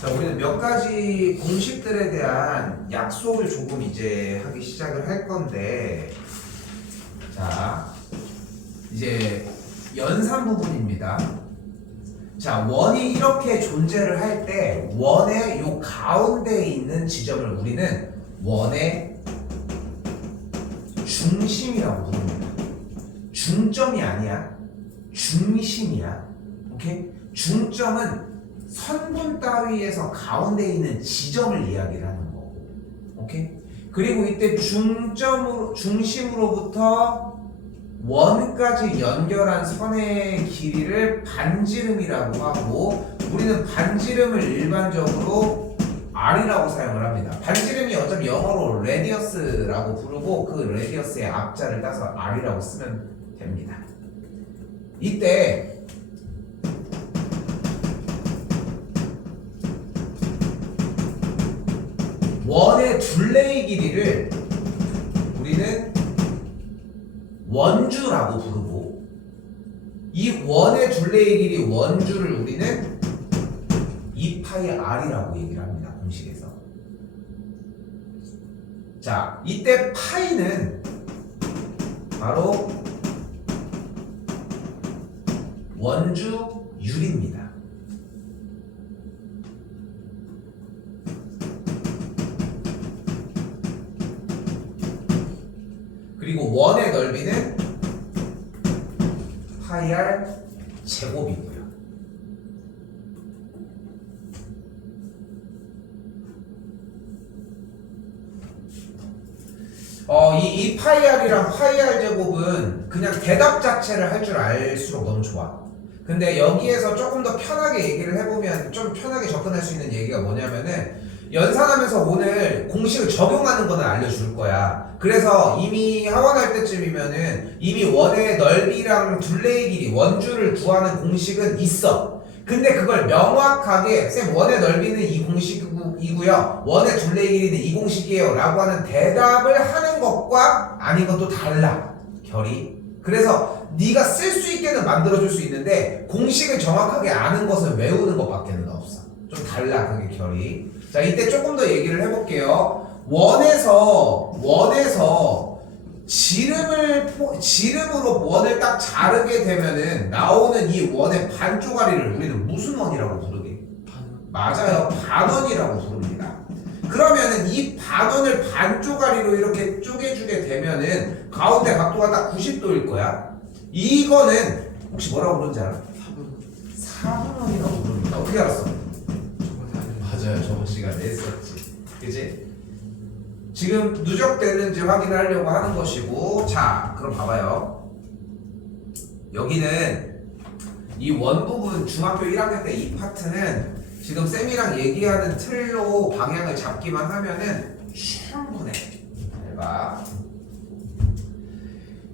자, 우리는 몇 가지 공식들에 대한 약속을 조금 이제 하기 시작을 할 건데, 자, 이제 연산 부분입니다. 자, 원이 이렇게 존재를 할 때 원의 요 가운데에 있는 지점을 우리는 원의 중심이라고 부릅니다. 중점이 아니야. 중심이야. 오케이? 중점은 선분 따위에서 가운데 있는 지점을 이야기를 하는 거고. 오케이? 그리고 이때 중심으로부터 원까지 연결한 선의 길이를 반지름이라고 하고, 우리는 반지름을 일반적으로 R이라고 사용을 합니다. 반지름이 어차피 영어로 레디어스라고 부르고 그 레디어스의 앞자를 따서 R이라고 쓰면 됩니다. 이때 원의 둘레의 길이를 우리는 원주라고 부르고, 이 원의 둘레의 길이 원주를 우리는 2파이 R이라고 얘기를 합니다. 공식에서. 자, 이때 파이는 바로 원주율입니다. 그리고 원의 넓이는 파이 R 제곱이고요. 이 파이 R이랑 파이 R 제곱은 그냥 대답 자체를 할 줄 알수록 너무 좋아. 근데 여기에서 조금 더 편하게 얘기를 해보면 좀 편하게 접근할 수 있는 얘기가 뭐냐면은, 연산하면서 오늘 공식을 적용하는 거는 알려줄 거야. 그래서 이미 학원할 때쯤이면은 이미 원의 넓이랑 둘레의 길이 원주를 구하는 공식은 있어. 근데 그걸 명확하게 쌤 원의 넓이는 이 공식이고요, 원의 둘레의 길이는 이 공식이에요 라고 하는 대답을 하는 것과 아닌 것도 달라, 결이. 그래서 네가 쓸 수 있게는 만들어줄 수 있는데 공식을 정확하게 아는 것을 외우는 것밖에는 없어. 좀 달라, 그게 결이. 자, 이때 조금 더 얘기를 해볼게요. 원에서 지름으로 원을 딱 자르게 되면은 나오는 이 원의 반쪽아리를 우리는 무슨 원이라고 부르게? 맞아요, 반원이라고 부릅니다. 그러면은 이 반원을 반쪽아리로 이렇게 쪼개주게 되면은 가운데 각도가 딱 90도일 거야. 이거는 혹시 뭐라고 부르는지 알아? 4분원이라고 부릅니다. 어떻게 알았어? 맞아요, 저번 시간에 했었지. 그치? 지금 누적되는지 확인하려고 하는 것이고. 자, 그럼 봐봐요. 여기는 이 원 부분, 중학교 1학년 때 이 파트는 지금 쌤이랑 얘기하는 틀로 방향을 잡기만 하면은 충분해. 잘 봐.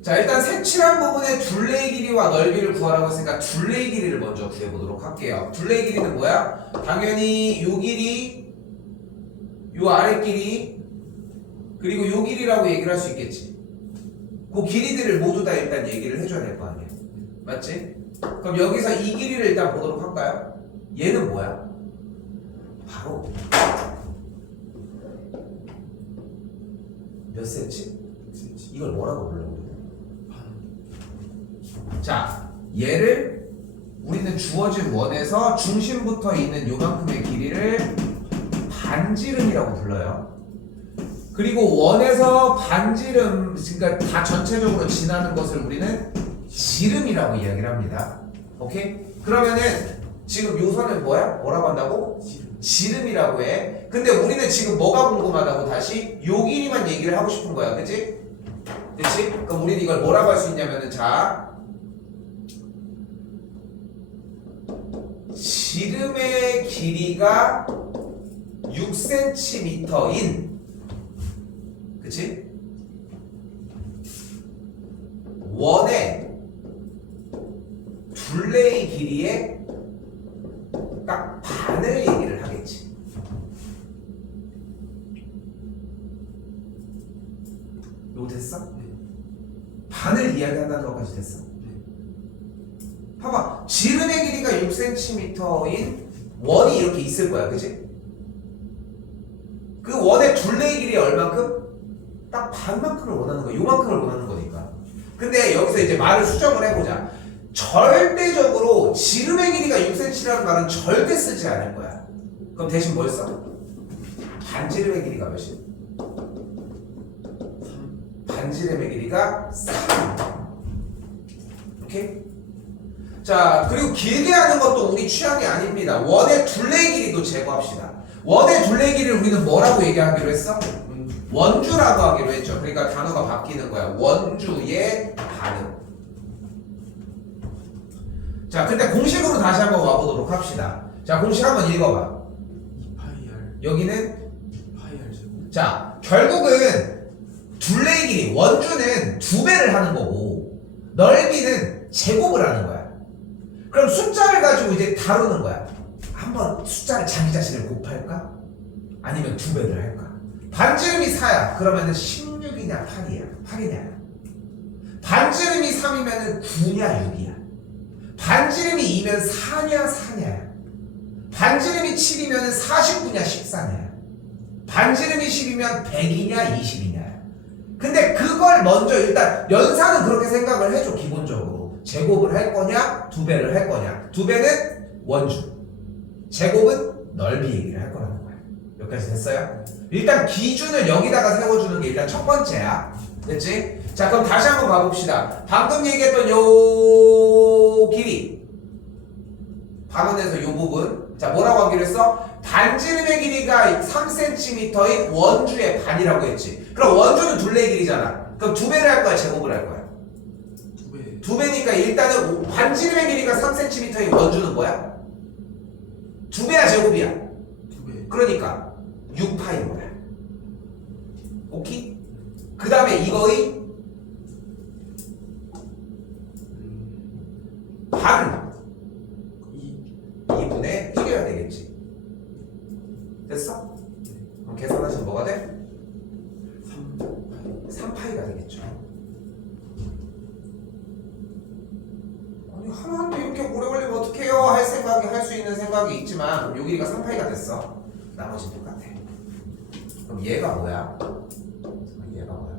자, 일단 색칠한 부분의 둘레의 길이와 넓이를 구하라고 했으니까 둘레의 길이를 먼저 구해보도록 할게요. 둘레의 길이는 뭐야? 당연히 요 길이, 요 아래 길이, 그리고 요 길이라고 얘기를 할 수 있겠지. 그 길이들을 모두 다 일단 얘기를 해줘야 될 거 아니야. 맞지? 그럼 여기서 이 길이를 일단 보도록 할까요? 얘는 뭐야? 바로 몇 센치? 이걸 뭐라고 불러 우리는? 자, 얘를 우리는 주어진 원에서 중심부터 있는 요만큼의 길이를 반지름이라고 불러요. 그리고 원에서 반지름, 그러니까 다 전체적으로 지나는 것을 우리는 지름이라고 이야기를 합니다. 오케이? 그러면은 지금 요 선은 뭐야? 뭐라고 한다고? 지름이라고 해. 근데 우리는 지금 뭐가 궁금하다고? 다시 요 길이만 얘기를 하고 싶은 거야. 그치? 그치? 그럼 우리는 이걸 뭐라고 할 수 있냐면은, 자, 지름의 길이가 6cm인, 그치? 원의 둘레의 길이의 딱 반을 얘기를 하겠지. 이거 됐어? 반을 이야기한다는 것까지 됐어? 봐봐, 지름의 길이가 6cm인 원이 이렇게 있을 거야, 그지? 그 원의 둘레의 길이 얼만큼? 딱 반만큼을 원하는 거야. 요만큼을 원하는 거니까. 근데 여기서 이제 말을 수정을 해보자. 절대적으로 지름의 길이가 6cm라는 말은 절대 쓰지 않을 거야. 그럼 대신 뭘 써? 반지름의 길이가 몇이야? 반지름의 길이가 3. 오케이? 자, 그리고 길게 하는 것도 우리 취향이 아닙니다. 원의 둘레의 길이도 제거합시다. 원의 둘레의 길이를 우리는 뭐라고 얘기하기로 했어? 원주라고 하기로 했죠. 그러니까 단어가 바뀌는 거야. 원주의 반응. 자, 근데 공식으로 다시 한번 와보도록 합시다. 자, 공식 한번 읽어봐. 2파이R 여기는 2파이R 제곱. 자, 결국은 둘레의 길이 원주는 2배를 하는 거고 넓이는 제곱을 하는 거야. 그럼 숫자를 가지고 이제 다루는 거야. 한번 숫자를 자기 자신을 곱할까? 아니면 2배를 할까? 반지름이 4야. 그러면은 16이냐 8이야? 8이냐? 반지름이 3이면은 9냐 6이야? 반지름이 2면 4냐 4냐? 반지름이 7이면 49냐 14냐? 반지름이 10이면 100이냐 20이냐? 근데 그걸 먼저 일단 연산은 그렇게 생각을 해줘. 기본적으로 제곱을 할 거냐 2배를 할 거냐. 2배는 원주, 제곱은 넓이 얘기를 할 거라는 거야. 여기까지 됐어요? 일단 기준을 여기다가 세워주는 게 일단 첫 번째야. 됐지? 자, 그럼 다시 한번 가봅시다. 방금 얘기했던 요 길이 반원에서 요 부분, 자, 뭐라고 하기로 했어? 반지름의 길이가 3cm인 원주의 반이라고 했지. 그럼 원주는 둘레의 길이잖아. 그럼 2배를 할 거야, 제곱을 할 거야? 2배. 2배니까 일단은 반지름의 길이가 3cm인 원주는 뭐야? 2배야, 제곱이야? 2배. 그러니까 6파인 거야. 오케이? 그 다음에 이거의 반은 2분의 1이어야 되겠지. 됐어? 그럼 계산하시면 뭐가 돼? 3파이. 3파이가 되겠죠. 아니, 하나한테 이렇게 오래 걸리면 어떡해요? 할 수 있는 생각이 있지만 요 길이가 3파이가 됐어. 나머지는 똑같아. 그럼 얘가 뭐야? 얘가 뭐야?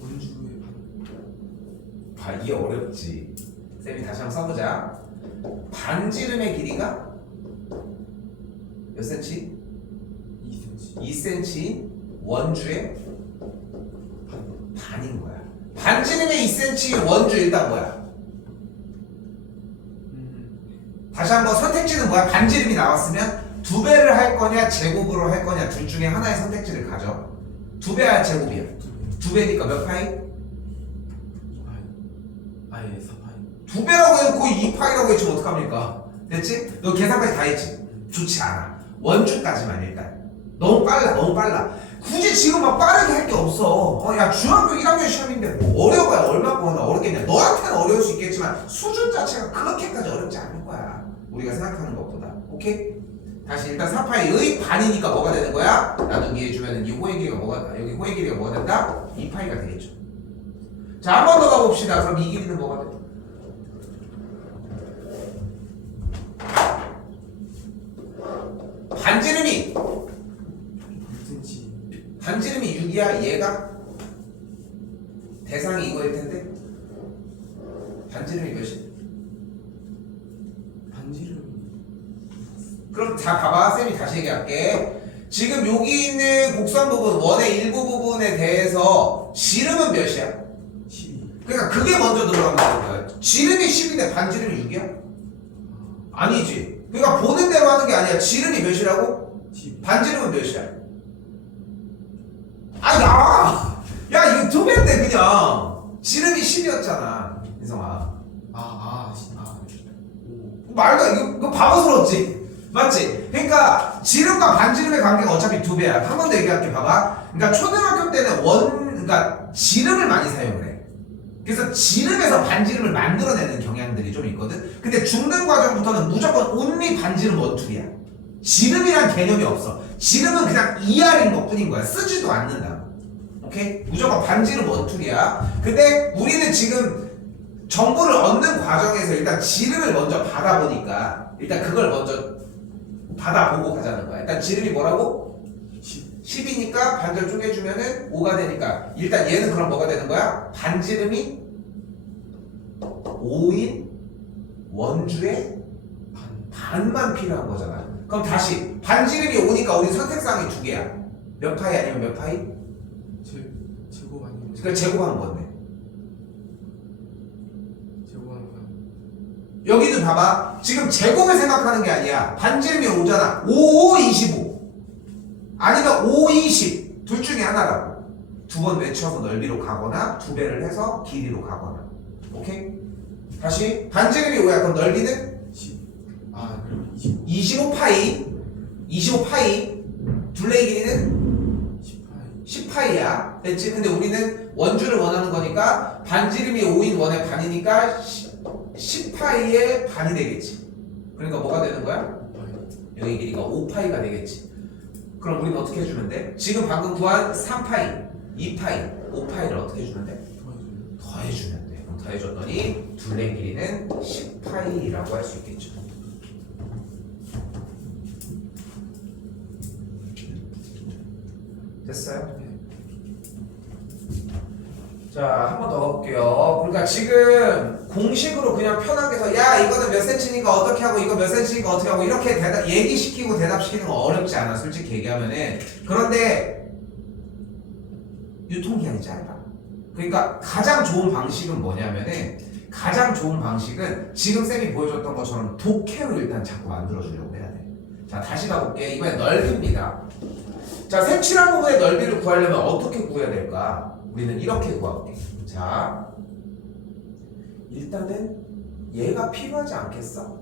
원주의 반. 이게 어렵지. 쌤이 다시 한번 써보자. 반지름의 길이가 몇 cm? 2cm. 2cm 원주의 반인 거야. 반지름의 2cm 원주 일단 뭐야? 다시 한번 선택지는 뭐야? 반지름이 나왔으면 2배를 할 거냐 제곱으로 할 거냐 둘 중에 하나의 선택지를 가져. 2배야 제곱이야? 2배니까 몇 파이? 2파이. 아예 4파이. 2배라고 해놓고 2파이라고 했지면 어떡합니까? 됐지? 너 계산까지 다 했지? 좋지 않아. 원주까지만 일단. 너무 빨라. 굳이 지금 막 빠르게 할 게 없어. 야, 중학교 1학년 시험인데 뭐 어려워야 얼마나 어렵겠냐. 너한테는 어려울 수 있겠지만 수준 자체가 그렇게까지 어렵지 않을 거야. 우리가 생각하는 것보다. 오케이? 다시 일단 4파이의 반이니까 뭐가 되는 거야? 나누기 해주면 이 호의 길이가 뭐가, 여기 호의 길이가 뭐가 된다? 2파이가 되겠죠. 자, 한 번 더 가봅시다. 그럼 이 길이는 뭐가 돼? 반지름이 6cm. 반지름이 6이야. 얘가 대상이 이거일 텐데 반지름이 몇이야? 반지름. 그럼 자, 봐봐. 쌤이 다시 얘기할게. 지금 여기 있는 곡선 부분 원의 일부 부분에 대해서 지름은 몇이야? 12. 그러니까 그게 먼저 들어가면 되는 거야. 지름이 10인데 반지름이 6이야? 아니지. 그러니까 보는 대로 하는 게 아니야. 지름이 몇이라고? 10. 반지름은 몇이야? 야, 이거 2배인데 그냥 지름이 10이었잖아, 인성아. 오. 말도 이거 바보스럽지, 맞지? 그러니까 지름과 반지름의 관계가 어차피 2배야. 한 번 더 얘기할게. 봐봐. 그러니까 초등학교 때는 그러니까 지름을 많이 사용을 해. 그래서 지름에서 반지름을 만들어내는 경향들이 좀 있거든. 근데 중등 과정부터는 무조건 온리 반지름 원툴이야. 지름이란 개념이 없어. 지름은 그냥 ER인 것 뿐인 거야. 쓰지도 않는다. 오케이? 무조건 반지름 원툴이야. 근데 우리는 지금 정보를 얻는 과정에서 일단 지름을 먼저 받아보니까 일단 그걸 먼저 받아보고 가자는 거야. 일단 지름이 뭐라고? 10이니까 반절 쪼개주면은 5가 되니까 일단 얘는 그럼 뭐가 되는 거야? 반지름이 5인 원주의 반만 필요한 거잖아. 그럼 다시 반지름이 5니까 우리 선택사항이 두 개야. 몇 파이 아니면 몇 파이? 제곱 아니면 그러니까 제곱하는 건데. 제곱하는 거. 여기도 봐봐. 지금 제곱을 생각하는 게 아니야. 반지름이 5잖아. 5, 5, 25. 아니면 5, 20. 둘 중에 하나라고. 두 번 외쳐서 넓이로 가거나 두 배를 해서 길이로 가거나. 오케이? 다시 반지름이 5야. 그럼 넓이는? 10. 아 그럼 25. 25파이. 25파이. 둘레의 길이는? 18. 10파이야. 됐지? 근데 우리는 원주를 원하는 거니까 반지름이 5인 원의 반이니까 10파이의 반이 되겠지. 그러니까 뭐가 되는 거야? 여기 길이가 5파이가 되겠지. 그럼 우리는 어떻게 해주면 돼? 지금 방금 구한 3파이, 2파이, 5파이를 어떻게 해주면 돼? 더해주면 돼. 그럼 더해줬더니 둘레 길이는 10파이라고 할 수 있겠죠. 됐어요? 자, 한 번 더 가볼게요. 그러니까 지금 공식으로 그냥 편하게 해서 야 이거는 몇 센치니까 어떻게 하고 이거 몇 센치니까 어떻게 하고 이렇게 얘기시키고 대답시키는 건 어렵지 않아. 솔직히 얘기하면은. 그런데 유통기한이 짧아. 그러니까 가장 좋은 방식은 뭐냐면은 가장 좋은 방식은 지금 쌤이 보여줬던 것처럼 독해로 일단 자꾸 만들어주려고 해야 돼. 자, 다시 가볼게. 이번엔 넓이입니다. 자, 색칠한 부분의 넓이를 구하려면 어떻게 구해야 될까? 우리는 이렇게 구할게. 자, 일단은 얘가 필요하지 않겠어?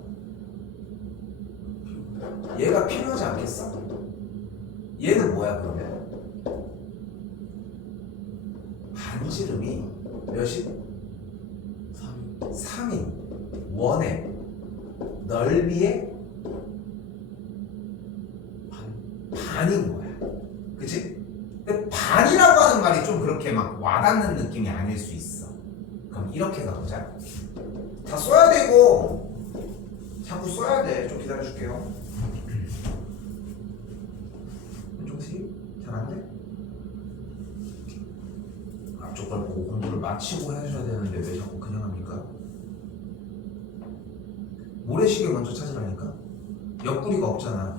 얘가 필요하지 않겠어? 얘는 뭐야 그러면? 반지름이 몇이? 3인 원의 넓이의 반인 거야. 그치? 근데 반이라고 하는 말이 좀 그렇게 막 와닿는 느낌이 아닐 수 있어. 그럼 이렇게 가보자. 다 써야 되고 자꾸 써야 돼. 좀 기다려줄게요. 조금씩 잘 안 돼? 앞쪽 걸 보고 공부를 마치고 해줘야 되는데 왜 자꾸 그냥 합니까? 모래시계 먼저 찾으라니까? 옆구리가 없잖아.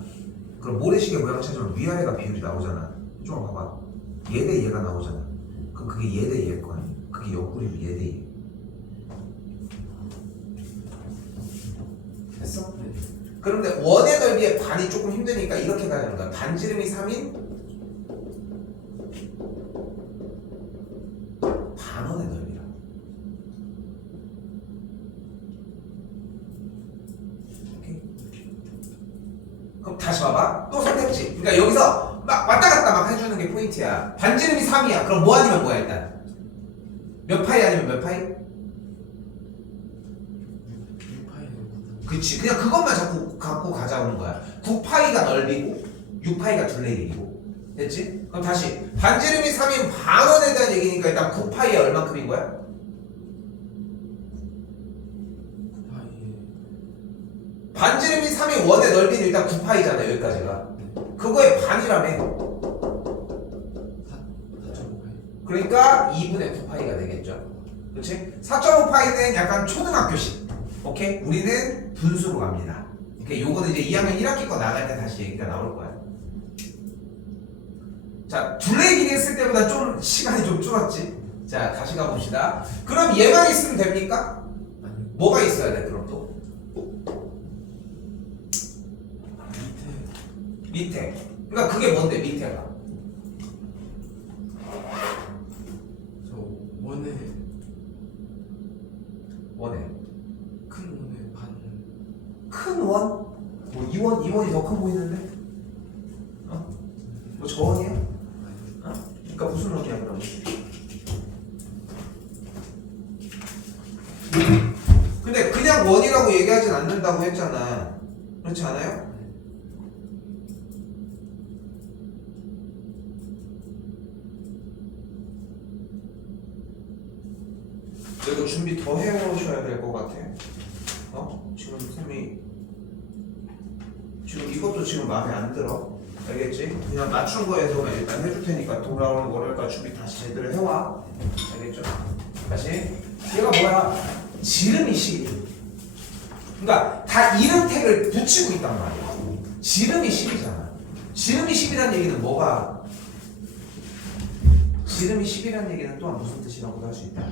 그럼 모래시계 모양 찾으면 위아래가 비율이 나오잖아. 좀 봐봐. 얘 대 얘가 나오잖아. 그럼 그게 얘 대 얘일 거 아니야. 그게 옆구리로 얘 대 얘. 됐어? 네. 그런데 원의 넓이의 반이 조금 힘드니까 이렇게 가야 되는 거야. 반지름이 3인 반원의 넓이라. 오케이? 그럼 다시 봐봐. 또 선택지. 그러니까 여기서 막 왔다 갔다 막 해주는 게 포인트야. 반지름이 3이야. 그럼 뭐 아니면 뭐야 일단? 몇 파이 아니면 몇 파이? 6파이는 그치. 그냥 그것만 자꾸 갖고 가자는 거야. 9파이가 넓이고 6파이가 둘레 길이고. 됐지? 그럼 다시 반지름이 3인 반원에 대한 얘기니까 일단 9파이에 얼만큼인 거야? 9파이에 반지름이 3인 원의 넓이는 일단 9파이잖아. 여기까지가. 그거의 반이라며. 4.5파이. 그러니까 2분의 9파이가 되겠죠. 그렇지? 4.5파이는 약간 초등학교식. 오케이? 우리는 분수로 갑니다. 그러니까 요거는 이제 2학년 1학기 거 나갈 때 다시 얘기가 나올 거야. 자, 둘레 길이 했을 때보다 좀 시간이 좀 줄었지. 자, 다시 가봅시다. 그럼 얘만 있으면 됩니까? 아니요. 뭐가 있어야 돼 그럼 또? 밑에. 그러니까 그게 뭔데 밑에가? 저 원의 원에. 큰 원의 반. 큰 원? 뭐 2원? 2원이 더 큰 보이는데? 어? 뭐 저원이야? 어? 그러니까 무슨 원이야 그럼? 근데 그냥 원이라고 얘기하진 않는다고 했잖아. 그렇지 않아요? 이거 준비 더 해오셔야 될 것 같아. 지금 쌤이 지금 이것도 지금 마음에 안 들어. 알겠지? 그냥 맞춘 거에서만 일단 해줄 테니까 돌아오는 월요일까 준비 다시 제대로 해와. 알겠죠? 다시. 얘가 뭐야? 지름이 10. 그러니까 다 이름 택을 붙이고 있단 말이야. 지름이 10이잖아. 지름이 10이라는 얘기는 뭐가? 지름이 10이라는 얘기는 또한 무슨 뜻이라고도 할 수 있다.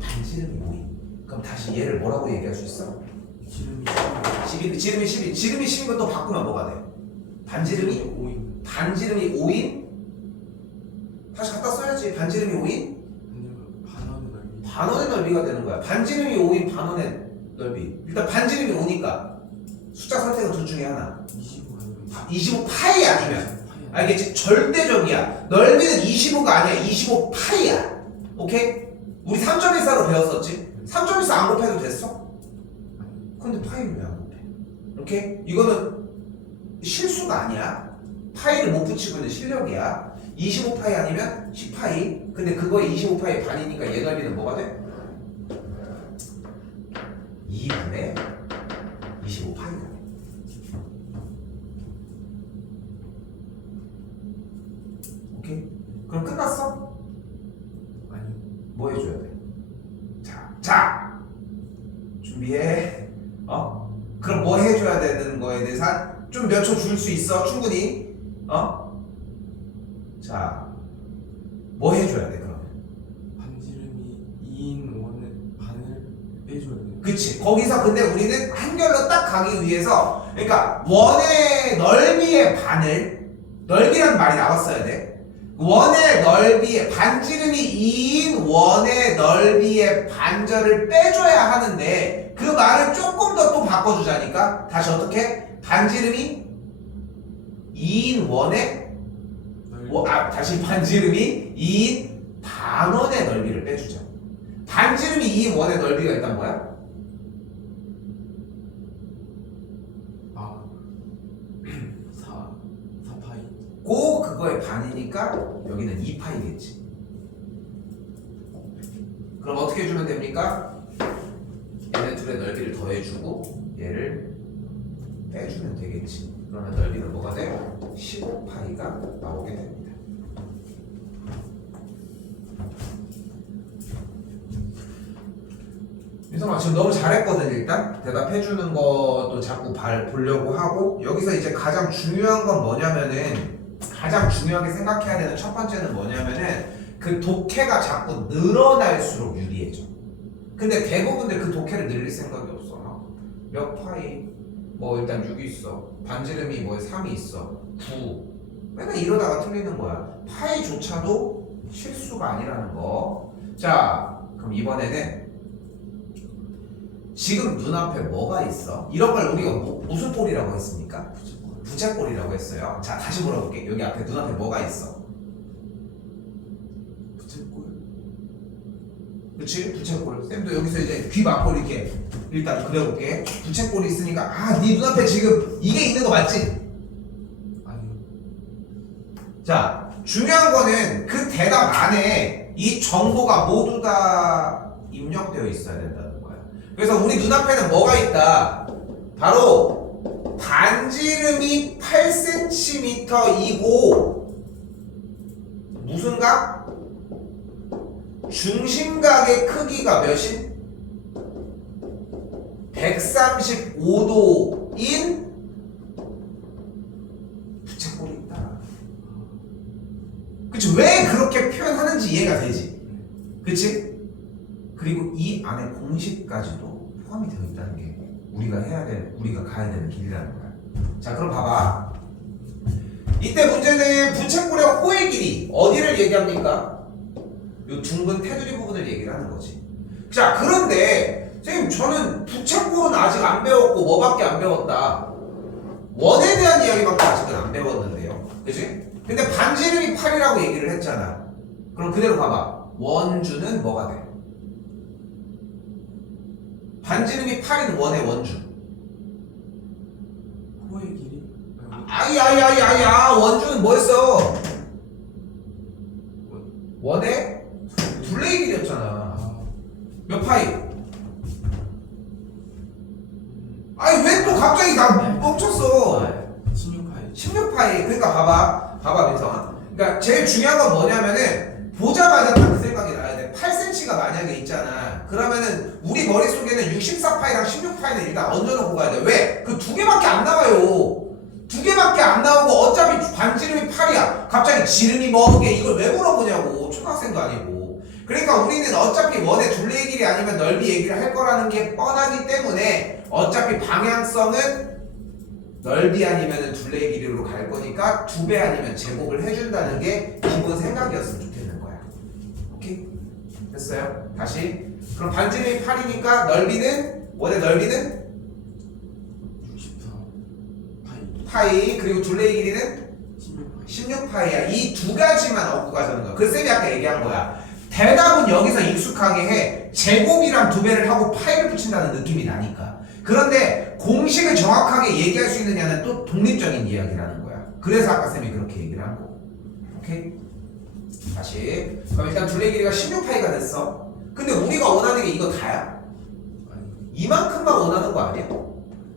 반지름이 5인. 그럼 다시 얘를 뭐라고 얘기할 수 있어? 지름이 10이. 지름이 10이면 또 바꾸면 뭐가 돼? 반지름이 5인. 반지름이 5인? 다시 갖다 써야지. 반지름이 5인? 반원의 넓이. 반원의 넓이가 되는 거야. 반지름이 5인 반원의 넓이. 일단 반지름이 5니까 숫자 선택은 둘 중에 하나. 25 파이 아니면. 알겠지? 절대적이야. 넓이는 25가 아니야. 25 파이야. 오케이? 우리 3.14로 배웠었지? 3.14 안 곱해도 됐어? 근데 파이를 왜 안 곱해? 오케이? 이거는 실수가 아니야. 파이를 못 붙이고 있는 실력이야. 25파이 아니면 10파이. 근데 그거에 25파이 반이니까 얘 넓이는 뭐가 돼? 2분의 25파이가 돼. 오케이? 그럼 끝났어? 아니. 뭐 해줘야 돼? 자! 준비해. 그럼 뭐 해줘야 되는 거에 대해서 좀 몇 초 줄 수 있어? 충분히. 자, 뭐 해줘야 돼, 그러면? 반지름이 2인 원의 반을 빼줘야 돼. 그치. 거기서 근데 우리는 한결로 딱 가기 위해서, 그러니까 원의 넓이의 반을, 넓이란 말이 나왔어야 돼. 원의 넓이의, 반지름이 2인 원의 넓이의 반절을 빼줘야 하는데, 그 말을 조금 더 또 바꿔주자니까. 다시 어떻게? 반지름이 2인 원의 다시 반지름이 2인 반원의 넓이를 빼주자. 반지름이 2인 원의 넓이가 일단 뭐야? 4파이. 그거의 반이니까 여기는 2파이겠지. 그럼 어떻게 해주면 됩니까? 얘네 둘의 넓이를 더해주고 얘를 빼주면 되겠지. 그러면 넓이는 뭐가 돼? 15파이가 나오게 됩니다. 민성아 지금 너무 잘했거든. 일단 대답해주는 것도 자꾸 보려고 하고, 여기서 이제 가장 중요한 건 뭐냐면은, 가장 중요하게 생각해야 되는 첫 번째는 뭐냐면은, 그 독해가 자꾸 늘어날수록 유리해져. 근데 대부분들 그 독해를 늘릴 생각이 없어. 몇 파이? 뭐 일단 6이 있어. 반지름이 뭐 3이 있어. 9. 맨날 이러다가 틀리는 거야. 파이조차도 실수가 아니라는 거. 자, 그럼 이번에는 지금 눈앞에 뭐가 있어? 이런 걸 우리가 무슨 꼴이라고 했습니까? 부채꼴이라고 했어요. 자, 다시 물어볼게. 여기 앞에 눈앞에 뭐가 있어? 부채꼴. 그치? 부채꼴. 쌤도 여기서 이제 귀 막고 이렇게 일단 그려볼게. 부채꼴이 있으니까 네 눈앞에 지금 이게 있는 거 맞지? 아니요. 자, 중요한 거는 그 대답 안에 이 정보가 모두 다 입력되어 있어야 된다는 거야. 그래서 우리 눈앞에는 뭐가 있다? 바로 반지름이 8cm이고 무슨 각? 중심각의 크기가 몇인? 135도인 부채꼴이 있다. 그치? 왜 그렇게 표현하는지 이해가 되지? 그치? 그리고 이 안에 공식까지도 포함이 되어 있다는 게 우리가 가야 되는 길이라는 거야. 자, 그럼 봐봐. 이때 문제는 부채꼴의 호의 길이 어디를 얘기합니까? 요 둥근 테두리 부분을 얘기를 하는 거지. 자, 그런데 선생님 저는 부채꼴은 아직 안 배웠고 뭐밖에 안 배웠다. 원에 대한 이야기밖에 아직은 안 배웠는데요. 그치? 근데 반지름이 8이라고 얘기를 했잖아. 그럼 그대로 봐봐. 원주는 뭐가 돼? 반지름이 8인 원의 원주. 호의 길이? 원주는 뭐였어? 원의 둘레 파이 그러니까 봐봐 민성아. 그러니까 제일 중요한 건 뭐냐면은 보자마자 딱 그 생각이 나야 돼. 8cm가 만약에 있잖아. 그러면은 우리 머릿속에는 64파이랑 16파이는 일단 얹어놓고 가야 돼. 왜? 그 두 개밖에 안 나와요. 두 개밖에 안 나오고 어차피 반지름이 8이야. 갑자기 지름이 뭐게 이걸 왜 물어보냐고. 초등학생도 아니고. 그러니까 우리는 어차피 원의 둘레의 길이 아니면 넓이 얘기를 할 거라는 게 뻔하기 때문에 어차피 방향성은 넓이 아니면 둘레의 길이로 갈 거니까 2배 아니면 제곱을 해준다는 게 기본 생각이었으면 좋겠는 거야. 오케이? 됐어요? 다시. 그럼 반지름이 8이니까 넓이는 원의 넓이는 64 파이 파이 그리고 둘레의 길이는 16파이야. 이 두 가지만 얻고 가자는 거야. 그 쌤이 아까 얘기한 거야. 대답은 여기서 익숙하게 해. 제곱이랑 2배를 하고 파이를 붙인다는 느낌이 나니까. 그런데 공식을 정확하게 얘기할 수 있느냐는 또 독립적인 이야기라는 거야. 그래서 아까 쌤이 그렇게 얘기를 한 거고. 오케이? 다시. 그럼 일단 둘레 길이가 16파이가 됐어. 근데 우리가 원하는 게 이거 다야? 아니 이만큼만 원하는 거 아니야?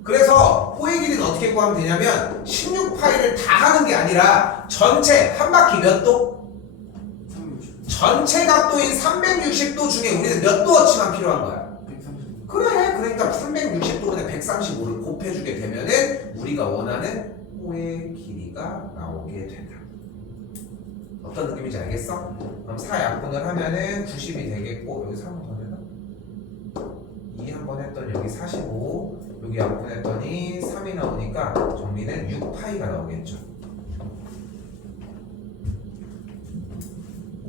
그래서 호의 길이는 어떻게 구하면 되냐면 16파이를 다 하는 게 아니라 전체 한 바퀴 몇 도? 360 전체 각도인 360도 중에 우리는 몇 도어치만 필요한 거야? 130 그래. 그러니까 360도분에 135를 곱해주게 되면은 우리가 원하는 호의 길이가 나오게 된다. 어떤 느낌인지 알겠어? 그럼 4약분을 하면은 90이 되겠고 여기 3번 더 되나? 2 한 번 했더니 여기 45 여기 약분했더니 3이 나오니까 정리는 6파이가 나오겠죠.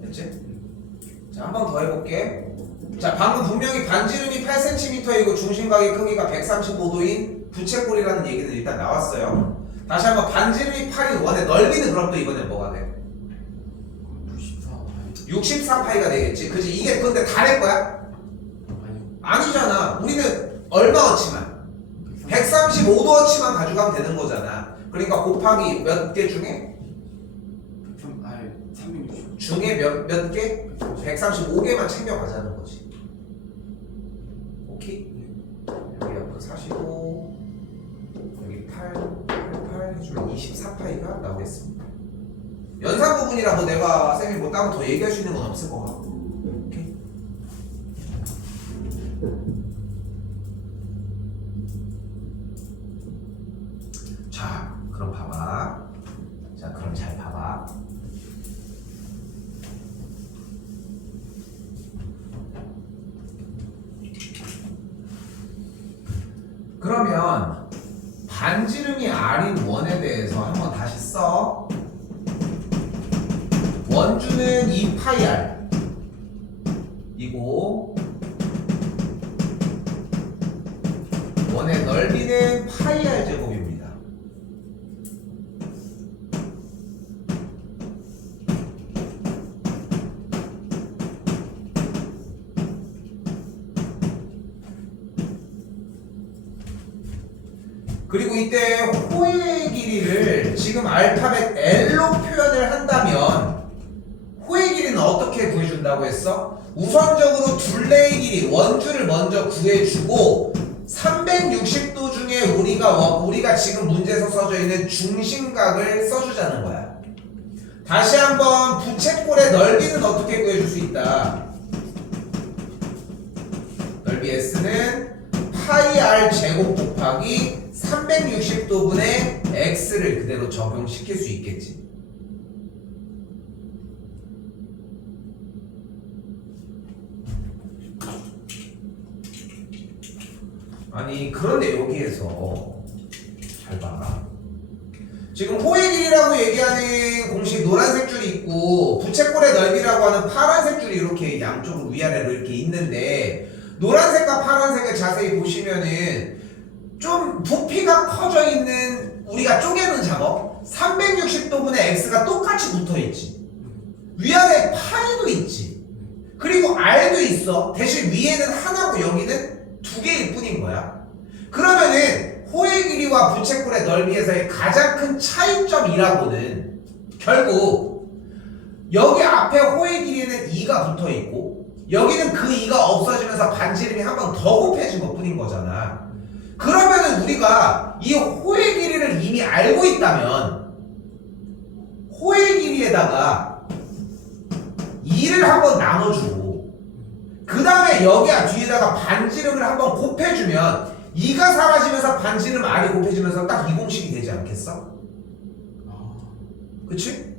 됐지? 자, 한 번 더 해볼게. 자, 방금 분명히 반지름이 8cm이고 중심각의 크기가 135도인 부채꼴이라는 얘기는 일단 나왔어요. 다시 한번 반지름이 8인 원의 넓이는 그럼 또 이번엔 뭐가 돼? 64 파이 64파이가 되겠지. 그지? 이게 근데 다 낼 거야? 아니 아니잖아. 우리는 얼마어치만? 135도어치만 가져가면 되는 거잖아. 그러니까 곱하기 몇 개 중에? 360 중에 몇 개? 135개만 챙겨가자는 거지. 오케이? 여기 약분 45 여기 8 해주면 24파이가 나오겠습니다. 연산 부분이라 뭐 내가 쌤이 뭐 따로 더 얘기할 수 있는 건 없을 것 같고. 오케이? 자, 그럼 봐봐. 자, 그럼 잘 봐봐. 그러면 반지름이 R인 원에 대해서 한번 다시 써. 원주는 2파이 R 이고 원의 넓이는 파이 R 제곱입니다. 그리고 이때 호의 길이를 지금 알파벳 L로 표현을 한다면 호의 길이는 어떻게 구해준다고 했어? 우선적으로 둘레의 길이 원주를 먼저 구해주고 360도 중에 우리가 지금 문제에서 써져 있는 중심각을 써주자는 거야. 다시 한번 부채꼴의 넓이는 어떻게 구해줄 수 있다? 넓이 S는 파이 R 제곱 곱하기 360도분의 X를 그대로 적용시킬 수 있겠지. 아니 그런데 여기에서 잘 봐. 지금 호의 길이라고 얘기하는 공식 노란색 줄이 있고 부채꼴의 넓이라고 하는 파란색 줄이 이렇게 양쪽으로 위아래로 이렇게 있는데 노란색과 파란색을 자세히 보시면은 좀 부피가 커져 있는 우리가 쪼개는 작업 360도분의 X가 똑같이 붙어있지. 위아래 파이도 있지. 그리고 R도 있어. 대신 위에는 하나고 여기는 두 개일 뿐인 거야. 그러면은 호의 길이와 부채꼴의 넓이에서의 가장 큰 차이점이라고는 결국 여기 앞에 호의 길이는 2가 붙어있고 여기는 그 2가 없어지면서 반지름이 한 번 더 곱해진 것 뿐인 거잖아. 그러면은 우리가 이 호의 길이를 이미 알고 있다면 호의 길이에다가 2를 한번 나눠주고 그 다음에 여기야 뒤에다가 반지름을 한번 곱해주면 2가 사라지면서 반지름 R이 곱해지면서 딱 이 공식이 되지 않겠어? 그치?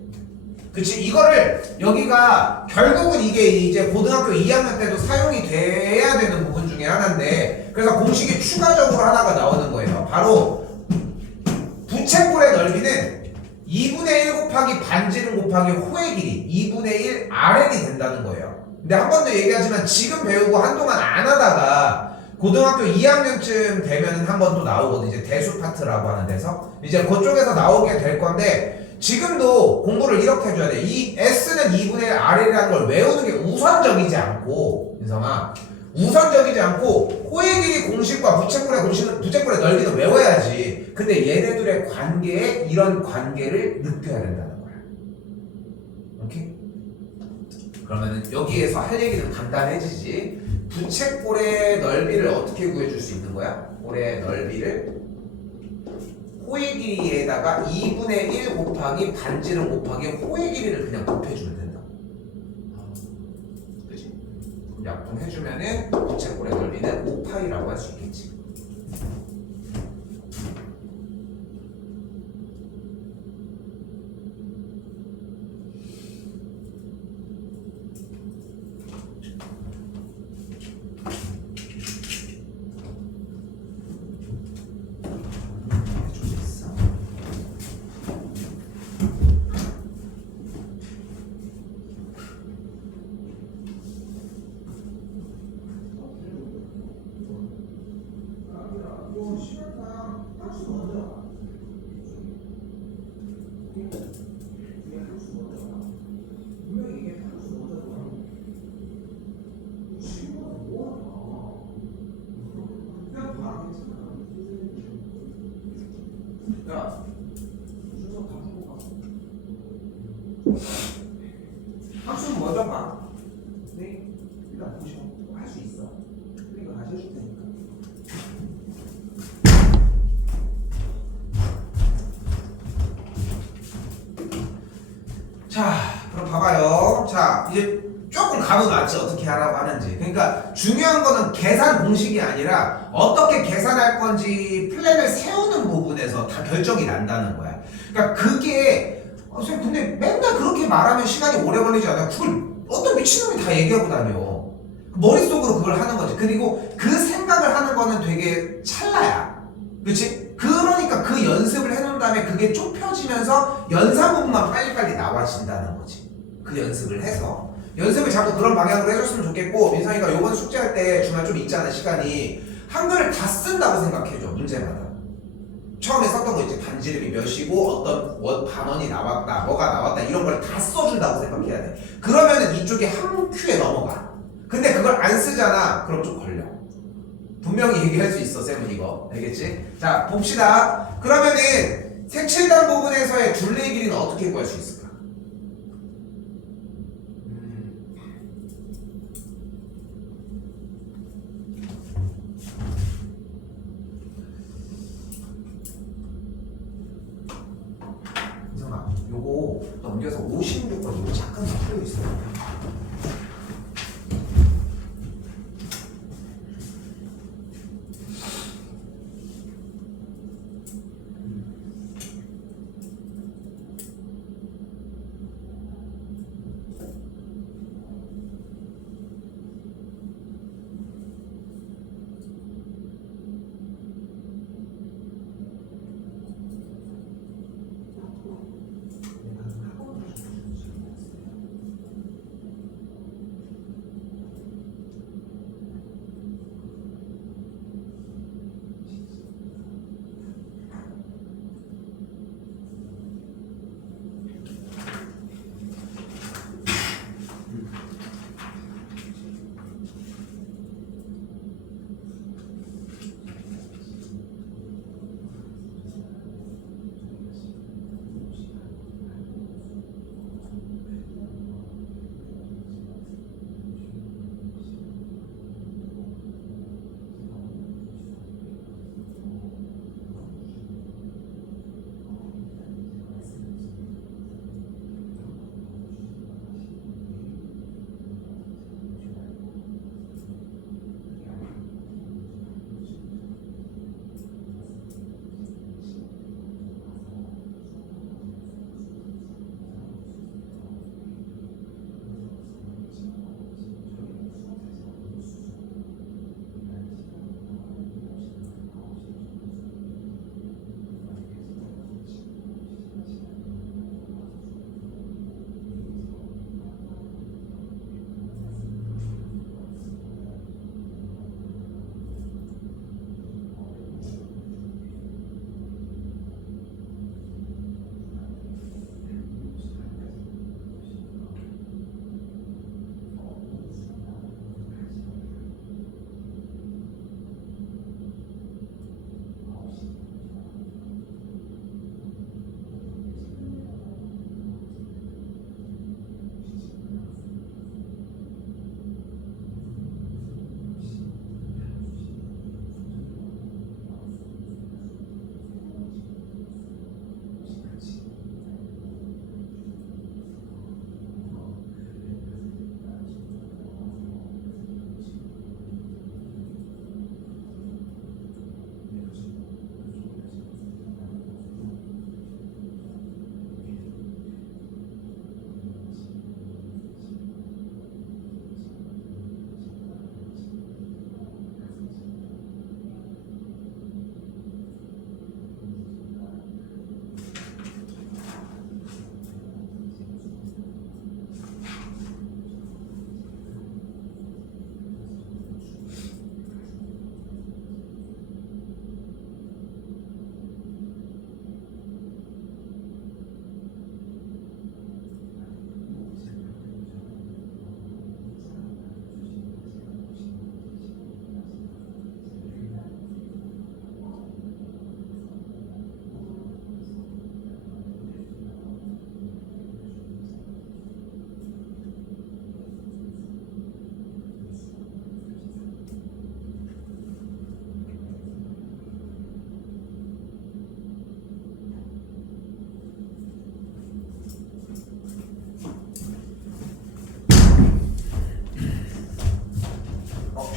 그치? 이거를 여기가 결국은 이게 이제 고등학교 2학년 때도 사용이 돼야 되는 부분 중에 하나인데 그래서 공식이 추가적으로 하나가 나오는 거예요. 바로 부채꼴의 넓이는 2분의 1 곱하기 반지름 곱하기 호의 길이 2분의 1 RL이 된다는 거예요. 근데 한 번 더 얘기하지만 지금 배우고 한동안 안 하다가 고등학교 2학년쯤 되면 한 번 또 나오거든. 이제 대수 파트라고 하는 데서 이제 그쪽에서 나오게 될 건데 지금도 공부를 이렇게 해줘야 돼. 이 S는 2분의 1 RL이라는 걸 외우는 게 우선적이지 않고 민성아 우선적이지 않고 호의 길이 공식과 부채꼴의 공식은 부채꼴의 넓이는 외워야지. 근데 얘네들의 관계에 이런 관계를 느껴야 된다는 거야. 오케이? 그러면은 여기에서 할 얘기는 간단해지지. 부채꼴의 넓이를 어떻게 구해줄 수 있는 거야? 꼴의 넓이를 호의 길이에다가 2분의 1 곱하기 반지름 곱하기 호의 길이를 그냥 곱해주면 된다. 그치? 약분해주면은 부채꼴의 넓이는 5파이라고 할 수 있겠지. 야, 순서 다 풀고 가. 학습 먼저 봐. 네, 일단 보시고 할 수 있어. 그러니까 다시 해줄 테니까. 자, 그럼 봐봐요. 자, 이제 조금 감은 왔지 어떻게 하라고 하는지. 그러니까 중요한 거는 계산 공식이 아니라 어떻게 계산할 건지 플랜을 세우는 부분에서 다 결정이 난다는 거야. 그러니까 그게 선생님 근데 맨날 그렇게 말하면 시간이 오래 걸리지 않아요? 그걸 어떤 미친놈이 다 얘기하고 다녀. 머릿속으로 그걸 하는 거지. 그리고 그 생각을 하는 거는 되게 찰나야. 그치? 그러니까 그 연습을 해놓은 다음에 그게 좁혀지면서 연산 부분만 빨리빨리 나와진다는 거지. 그 연습을 해서. 연습을 자꾸 그런 방향으로 해줬으면 좋겠고 민상이가 요번 숙제할 때 주말 좀 있잖아 시간이 한글을 다 쓴다고 생각해줘 문제마다. 처음에 썼던 거 이제 반지름이 몇이고 어떤 단원이 나왔다 뭐가 나왔다 이런 걸 다 써준다고 생각해야 돼. 그러면은 이쪽에 한 큐에 넘어가. 근데 그걸 안 쓰잖아. 그럼 좀 걸려. 분명히 얘기할 수 있어 쌤은 이거 알겠지? 자 봅시다. 그러면은 색칠단 부분에서의 둘레의 길이는 어떻게 구할 수 있을까? 요거 넘겨서 56번 요거 잠깐 더 풀고 있어요.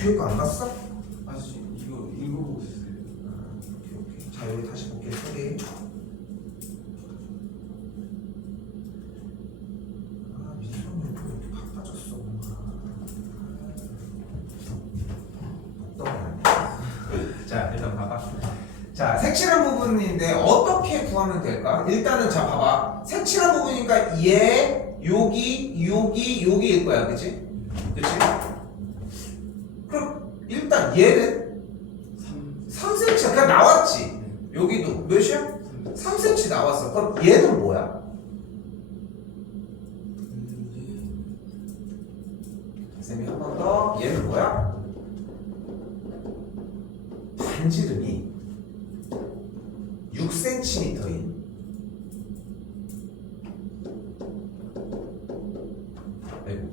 교육과 안 갔어? 아직 이거 읽어보고 있어요. 오케이. 자 여기 다시 볼게요. 소리. 민성이 왜 이렇게 바빠졌어 뭔가. 자 일단 봐봐. 자 색칠한 부분인데 어떻게 구하면 될까? 일단은 자 봐봐. 색칠한 부분이니까 얘 여기일 거야, 그치? 그치? 그럼 일단 얘는 3cm 그냥 나왔지. 여기도 몇이야? 3cm 나왔어. 그럼 얘는 뭐야? 쌤이 한 번 더. 얘는 뭐야? 반지름이 6cm인 아이고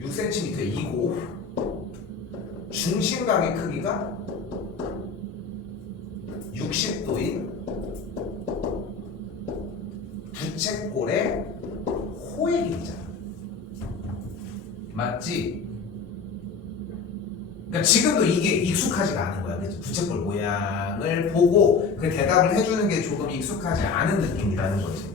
6cm이고 중심각의 크기가 60도인 부채꼴의 호의 길이잖아. 맞지? 그러니까 지금도 이게 익숙하지가 않은 거야. 그치? 부채꼴 모양을 보고 그 대답을 해주는 게 조금 익숙하지 않은 느낌이라는 거지.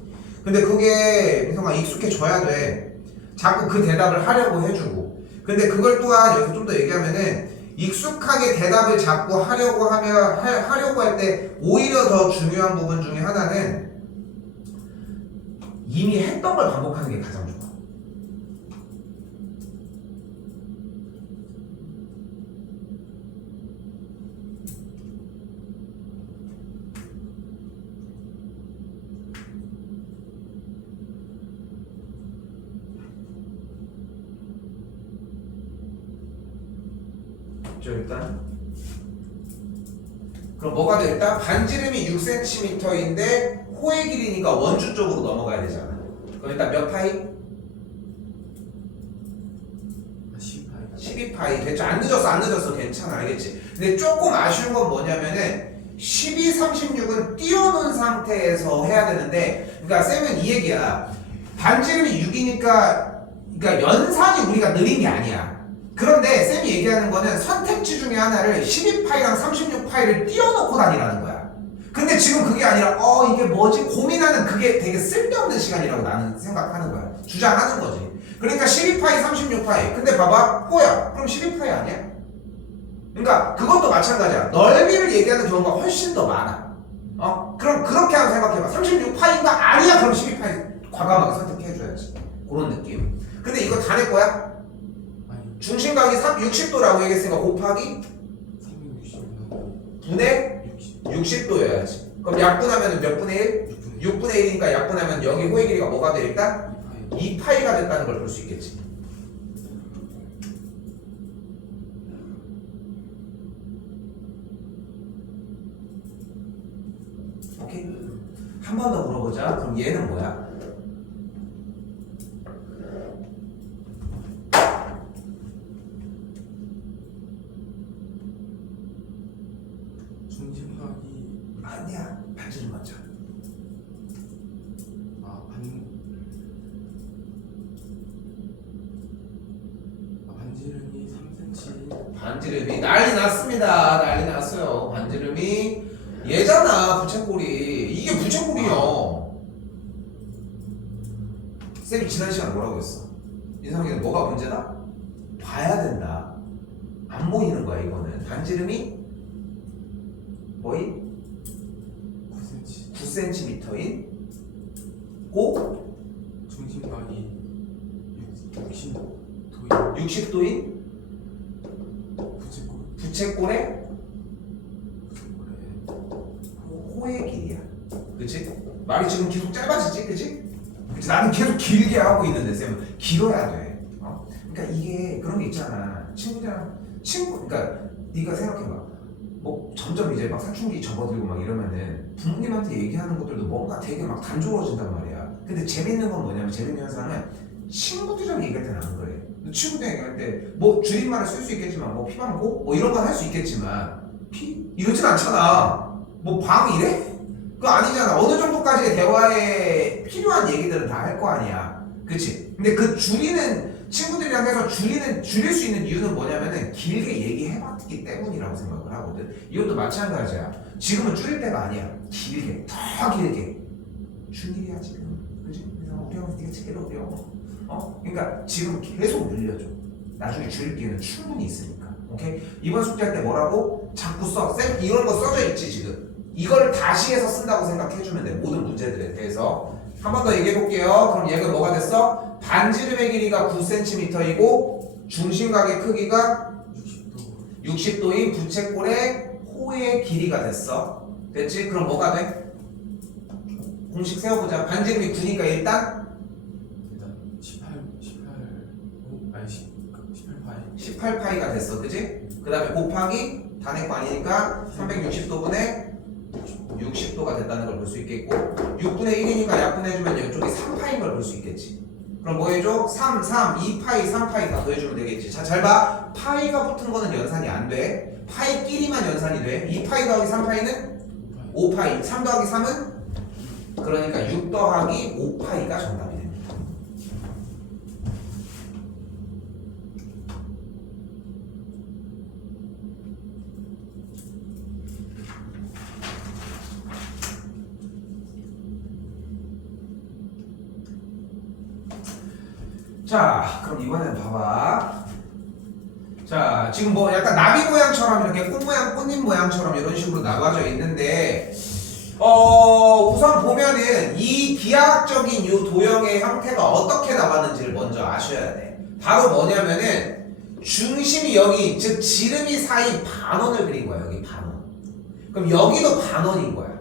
근데 그게 민성아 익숙해져야 돼. 자꾸 그 대답을 하려고 해주고. 근데 그걸 또한 여기서 좀 더 얘기하면은 익숙하게 대답을 자꾸 하려고 할 때 오히려 더 중요한 부분 중에 하나는 이미 했던 걸 반복하는 게 가장 좋아. 일단 그럼 뭐가 돼? 일단 반지름이 6cm인데 호의 길이니까 원주 쪽으로 넘어가야 되잖아. 그럼 일단 몇 파이? 12파이 됐죠? 안 늦었어 괜찮아 알겠지? 근데 조금 아쉬운 건 뭐냐면은 12, 36은 띄워놓은 상태에서 해야 되는데 그러니까 쌤은 이 얘기야. 반지름이 6이니까 그러니까 연산이 우리가 느린 게 아니야. 그런데 쌤이 얘기하는 거는 선택지 중에 하나를 12파이랑 36파이를 띄워놓고 다니라는 거야. 근데 지금 그게 아니라 이게 뭐지? 고민하는 그게 되게 쓸데없는 시간이라고 나는 생각하는 거야. 주장하는 거지. 그러니까 12파이, 36파이. 근데 봐봐. 호야. 그럼 12파이 아니야? 그러니까 그것도 마찬가지야. 넓이를 얘기하는 경우가 훨씬 더 많아. 그럼 그렇게 한번 생각해봐. 36파이인가? 아니야. 그럼 12파이 과감하게 선택해줘야지. 그런 느낌. 근데 이거 다 내 거야? 중심각이 60도라고 얘기했으니까 곱하기 360 분의 60도여야지. 그럼 약분하면 몇 분의 1? 6분의 1이니까 약분하면 여기 호의 길이가 뭐가 돼? 일단 2파이가 됐다는 걸 볼 수 있겠지. 오케이? 한 번 더 물어보자. 그럼 얘는 뭐야? 중심각이 아니야. 반지름 맞죠? 반지름이 3cm. 반지름이 난리 났습니다. 난리 났어요. 반지름이 얘잖아. 부채꼴이. 이게 부채꼴이요. 쌤이 지난 시간에 뭐라고 했어? 인상이는 뭐가 문제다? 봐야 된다. 안 보이는 거야 이거는. 반지름이 거의 9cm인 고 중심각이 60도인 부채꼴의 호의 길이야. 그치? 말이 지금 계속 짧아지지? 그치? 나는 계속 길게 하고 있는데 쌤은 길어야 돼. 그러니까 이게 그런 게 있잖아. 그러니까 네가 생각해봐. 뭐 점점 이제 막 사춘기 접어들고 막 이러면은 부모님한테 얘기하는 것들도 뭔가 되게 막 단조로워진단 말이야. 근데 재밌는 건 뭐냐면 재밌는 현상은 친구들이랑 얘기할 때는 안 그래. 친구들이랑 얘기할 때 뭐 줄임말을 쓸 수 있겠지만 뭐 피방고 뭐 이런 건 할 수 있겠지만 피 이러진 않잖아. 뭐 방 이래? 그거 아니잖아. 어느 정도까지의 대화에 필요한 얘기들은 다 할 거 아니야. 그치? 근데 그 줄이는 친구들이랑 해서 줄일 수 있는 이유는 뭐냐면은 길게 얘기해봤기 때문이라고 생각을 하거든. 이것도 마찬가지야. 지금은 줄일 때가 아니야. 길게, 더 길게. 중일이야 지금. 그지? 그래서 우리 형은 네가 제일 어려워. 그러니까 지금 계속 늘려줘. 나중에 줄일 기회는 충분히 있으니까. 오케이? 이번 숙제할 때 뭐라고? 자꾸 써. 쌤 이런 거 써져 있지 지금. 이걸 다시 해서 쓴다고 생각해주면 돼. 모든 문제들에 대해서. 한 번 더 얘기해 볼게요. 그럼 얘가 뭐가 됐어? 반지름의 길이가 9cm이고 중심각의 크기가 60도인 부채꼴의 호의 길이가 됐어. 됐지? 그럼 뭐가 돼? 공식 세워보자. 반지름이 9니까 일단 18파이가 됐어. 그지? 그 다음에 곱하기 단핵관이니까 360도분의 60도가 됐다는 걸 볼 수 있겠고 6분의 1이니까 약분해주면 이쪽이 3파인 걸 볼 수 있겠지. 그럼 뭐 해줘? 3, 2파이, 3파이 다 더해주면 되겠지. 자, 잘 봐. 파이가 붙은 거는 연산이 안 돼. 파이끼리만 연산이 돼. 2파이 더하기 3파이는 5파이. 3 더하기 3은? 그러니까 6 더하기 5파이가 정답이 됩니다. 자, 그럼 이번엔 봐봐. 자, 지금 뭐 약간 나비 모양처럼 이렇게 꽃 모양, 꽃잎 모양처럼 이런 식으로 나와져 있는데, 우선 보면은 이 기하학적인 이 도형의 형태가 어떻게 나왔는지를 먼저 아셔야 돼. 바로 뭐냐면은 중심이 여기, 즉 지름이 사이 반원을 그린 거야. 여기 반원. 그럼 여기도 반원인 거야.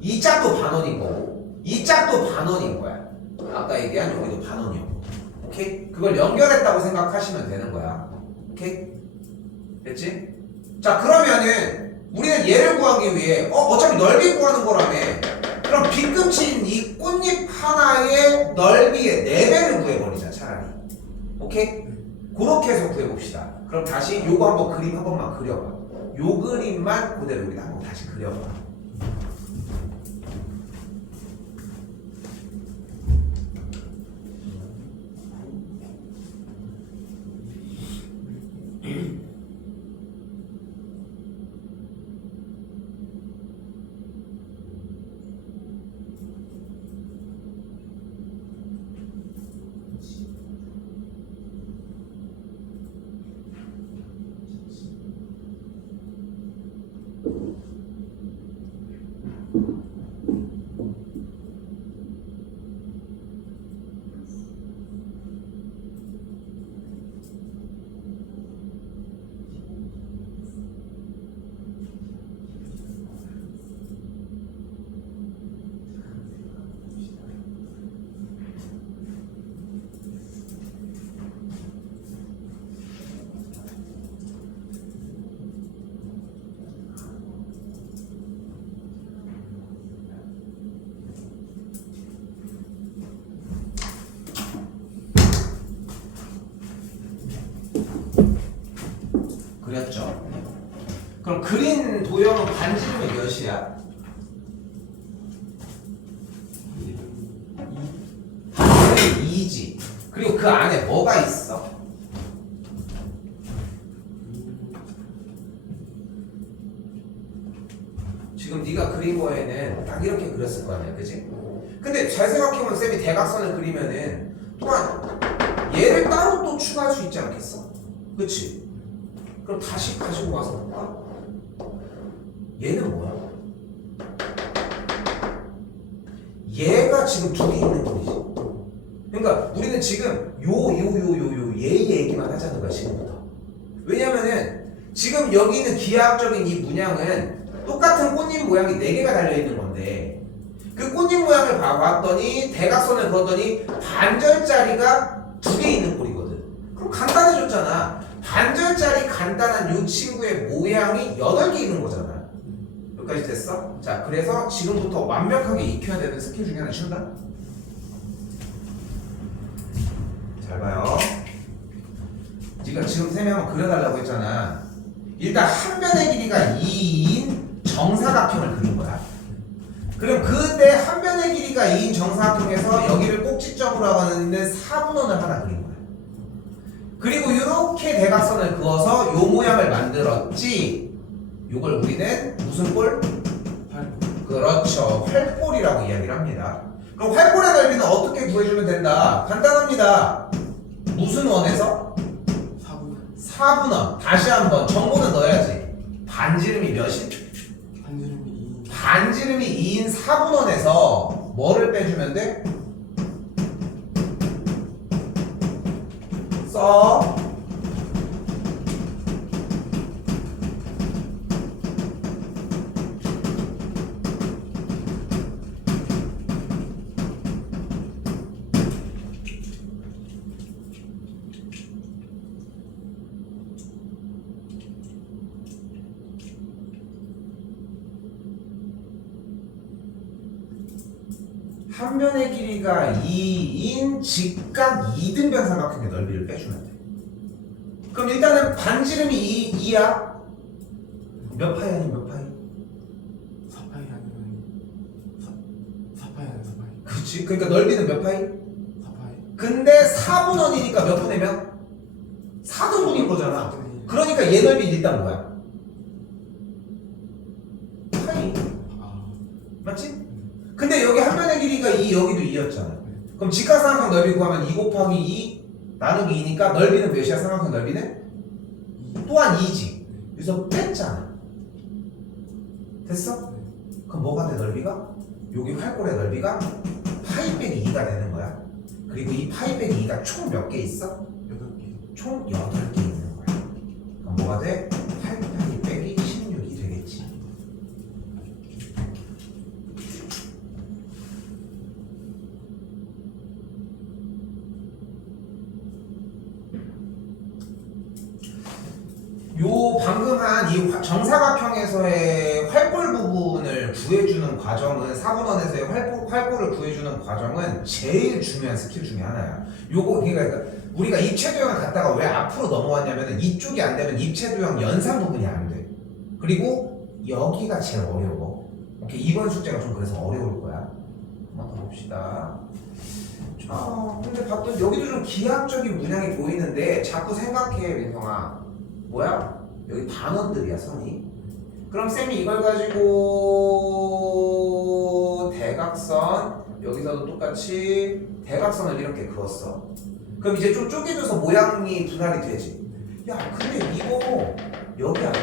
이 짝도 반원인 거고, 이 짝도 반원인 거야. 아까 얘기한 여기도 반원이었고. 오케이? 그걸 연결했다고 생각하시면 되는 거야. 오케이? 됐지? 자, 그러면은 우리는 얘를 구하기 위해 어차피 넓이 구하는 거라며. 그럼 빗끝인 이 꽃잎 하나의 넓이의 4배를 구해버리자 차라리. 오케이? 그렇게 해서 구해봅시다. 그럼 다시 요거 한번 그림 한 번만 그려봐. 요 그림만 그대로 여기다 한번 다시 그려봐. 그렸죠? 그럼 그린 도형은 반지름이 몇이야? 반지름이 2지. 그리고 그 안에 뭐가 있어? 지금 네가 그린 거에는 딱 이렇게 그렸을 거 아니야, 그지? 근데 잘 생각해보면 쌤이 대각선을 그리면은 또한 얘를 따로 또 추가할 수 있지 않겠어? 그치? 그럼 다시 가지고 와서 볼까? 얘는 뭐야? 얘가 지금 두 개 있는 거지. 그러니까 우리는 지금 얘 얘기만 하자는 거야 지금부터. 왜냐면은 지금 여기 있는 기하학적인 이 문양은 똑같은 꽃잎 모양이 4개가 달려있는 건데 그 꽃잎 모양을 봐봤더니 대각선을 그었더니 반절짜리가 2개 있는 꼴이거든. 그럼 간단해졌잖아. 반절짜리 간단한 이 친구의 모양이 8개 있는 거잖아. 여기까지 됐어? 자, 그래서 지금부터 완벽하게 익혀야 되는 스킬 중에 하나 치운다. 잘 봐요. 네가 지금 쌤이 한번 그려달라고 했잖아. 일단 한 변의 길이가 2인 정사각형을 그린 거야. 그럼 그때 한 변의 길이가 2인 정사각형에서 여기를 꼭지점으로 하고 있는 4분원을 하나 그린 거야. 그리고 이렇게 대각선을 그어서 요 모양을 만들었지. 요걸 우리는 무슨 꼴? 그렇죠. 활꼴이라고 이야기를 합니다. 그럼 활꼴의 넓이는 어떻게 구해주면 된다? 간단합니다. 무슨 원에서? 4분 4분원. 다시 한번 정보는 넣어야지. 반지름이 몇이? 반지름이 2 반지름이 2인 4분원에서 뭐를 빼주면 돼? 써. 한 변의 길이가 2인 직각 2등변 삼각형의 넓이를 빼주면 돼. 그럼 일단은 반지름이 2야. 몇 파이 아니면 몇 파이? 4파이 아니면 4파이 아니면 4파이 그렇지. 그러니까 넓이는 몇 파이? 4파이 근데 4분원이니까 몇 분의 몇? 4등분인 거잖아. 그러니까 얘 넓이 일단 뭐야? 파이. 맞지? 근데 여기 한 변의 길이가 2, 여기도 2였잖아. 그럼 직각삼각형 넓이 구하면 2 곱하기 2 나누기 2니까 넓이는 몇이야? 삼각형 넓이는? 또한 2지. 그래서 뺐잖아. 됐어? 그럼 뭐가 돼 넓이가? 여기 활골의 넓이가 파이 빼기 2가 되는 거야. 그리고 이 파이 빼기 2가 총 몇 개 있어? 8개 총 8개 있는 거야. 그럼 뭐가 돼? 8파이 빼기 16이 되겠지. 요 방금 한 이 정사각형에서의 활골 부분을 구해주는 과정은 4분원에서의 활골을 구해주는 과정은 제일 중요한 스킬 중에 하나야. 요거 그러니까 우리가 입체도형을 갖다가 왜 앞으로 넘어왔냐면은 이쪽이 안 되면 입체도형 연산 부분이 안 돼. 그리고 여기가 제일 어려워. 오케이, 이번 숙제가 좀 그래서 어려울 거야. 한번 더 봅시다. 근데 봤더니 여기도 좀 기하학적인 문양이 보이는데 자꾸 생각해, 민성아. 뭐야? 여기 단원들이야, 선이. 그럼 쌤이 이걸 가지고 대각선, 여기서도 똑같이 대각선을 이렇게 그었어. 그럼 이제 좀 쪼개져서 모양이 분할이 되지. 야, 근데 이거 여기 아니?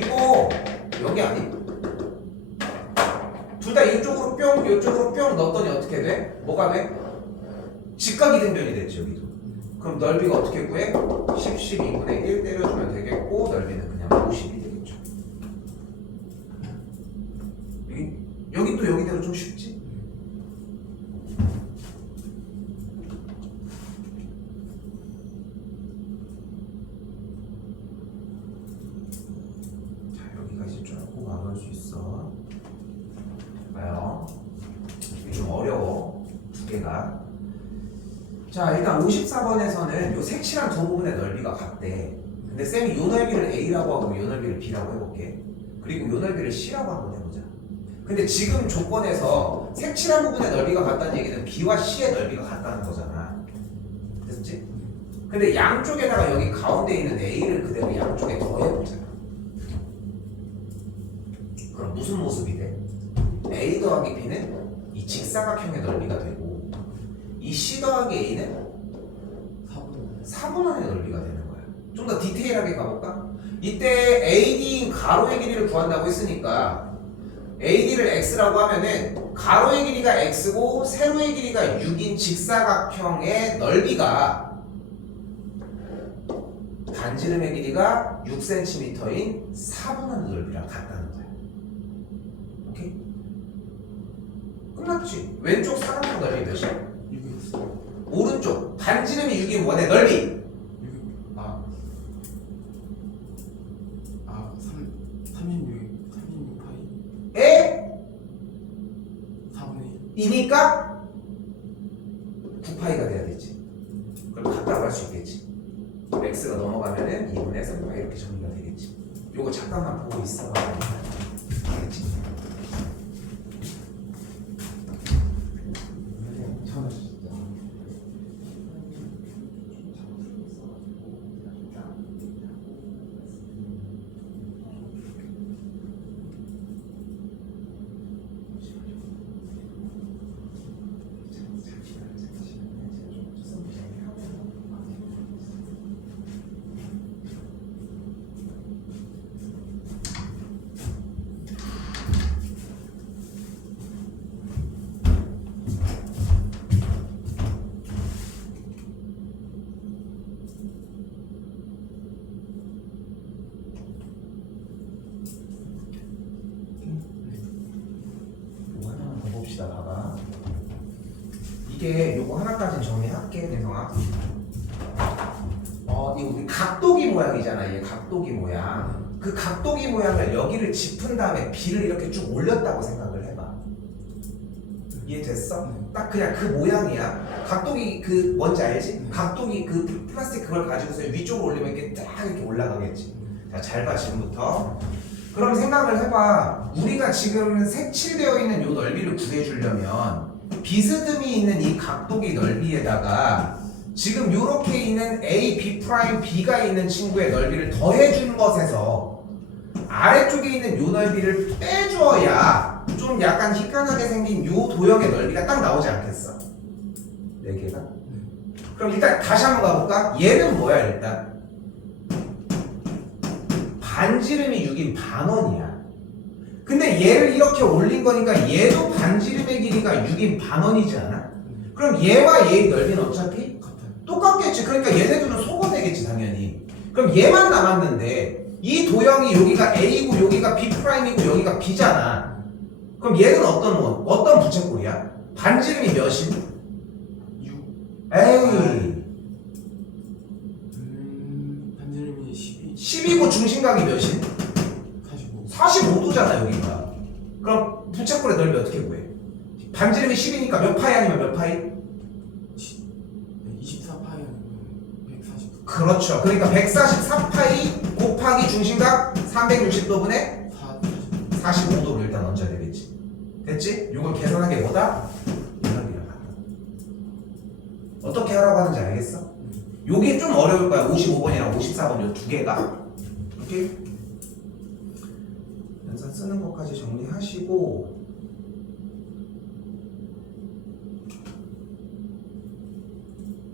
이거 여기 아니? 둘 다 이쪽으로 뿅, 이쪽으로 뿅 넣었더니 어떻게 돼? 뭐가 돼? 직각이 등변이 됐지, 여기도. 그럼 넓이가 어떻게 구해? 10, 12분의 1 때려주면 되겠고 넓이는 그냥 50이 되겠죠. 여기 또 여기대로 좀 쉽지? 자, 여기가 이제 조금 막을 수 있어. 봐요. 이게 좀 어려워. 두 개가. 자, 일단 54번에서는 요 색칠한 두 부분의 넓이가 같대. 근데 쌤이 요 넓이를 A라고 하고 요 넓이를 B라고 해볼게. 그리고 요 넓이를 C라고 한번 해보자. 근데 지금 조건에서 색칠한 부분의 넓이가 같다는 얘기는 B와 C의 넓이가 같다는 거잖아. 됐지? 근데 양쪽에다가 여기 가운데 있는 A를 그대로 양쪽에 더해보자. 그럼 무슨 모습이 돼? A 더하기 B는 이 직사각형의 넓이가 되고 이 C 더하기 A는 4분원의 넓이가 되는 거야. 좀 더 디테일하게 가볼까? 이때 AD인 가로의 길이를 구한다고 했으니까 AD를 X라고 하면은 가로의 길이가 X고 세로의 길이가 6인 직사각형의 넓이가 반지름의 길이가 6cm인 4분원의 넓이랑 같다는 거야. 오케이? 끝났지? 왼쪽 사각형 넓이 몇이야? 6이 오른쪽 반지름이 6인 원의 넓이 36파이 에 4분의 2니까 9파이가 돼야 되지. 그럼 같다고 할 수 있겠지. x가 넘어가면은 2분의 3파이 이렇게 정리가 되겠지. 요거 잠깐만 보고 있어. 알겠지? 이게 요거 하나까지는 정리할게, 대성아. 이거 우리 각도기 모양이잖아. 얘 각도기 모양. 그 각도기 모양을 여기를 짚은 다음에 B를 이렇게 쭉 올렸다고 생각을 해봐. 이해됐어? 딱 그냥 그 모양이야. 각도기 그 뭔지 알지? 각도기 그 플라스틱 그걸 가지고서 위쪽으로 올리면 이렇게 딱 이렇게 올라가겠지. 자, 잘 봐 지금부터. 그럼 생각을 해봐. 우리가 지금 색칠되어 있는 요 넓이를 구해주려면 비스듬히 있는 이 각도기 넓이에다가 지금 요렇게 있는 A, B', B가 있는 친구의 넓이를 더해준 것에서 아래쪽에 있는 요 넓이를 빼줘야 좀 약간 희한하게 생긴 요 도형의 넓이가 딱 나오지 않겠어? 4개가? 그럼 일단 다시 한번 가볼까? 얘는 뭐야 일단? 반지름이 6인 반원이야. 근데 얘를 이렇게 올린 거니까 얘도 반지름의 길이가 6인 반원이지 않아? 그럼 얘와 얘의 넓이는 어차피 똑같겠지. 그러니까 얘네들은 소거되겠지 당연히. 그럼 얘만 남았는데 이 도형이 여기가 A고 여기가 B'이고 여기가 B잖아. 그럼 얘는 어떤 부채꼴이야? 반지름이 몇임? 6. 에이, 반지름이 12. 10이고 중심각이 몇임? 45. 45도잖아 여기가. 그럼 부채꼴의 넓이 어떻게 구해? 반지름이 10이니까 몇 파이 아니면 몇 파이? 24파이 아니면 140. 그렇죠. 그러니까 144파이 곱하기 중심각 360도분의 45도로 일단 얹어야 되겠지. 됐지? 이걸 계산한 게 뭐다? 이넓이랑 같다. 어떻게 하라고 하는지 알겠어? 요게 좀 어려울 거야. 55번이랑 54번 요 두 개가. 오케이? 연산 쓰는 것까지 정리하시고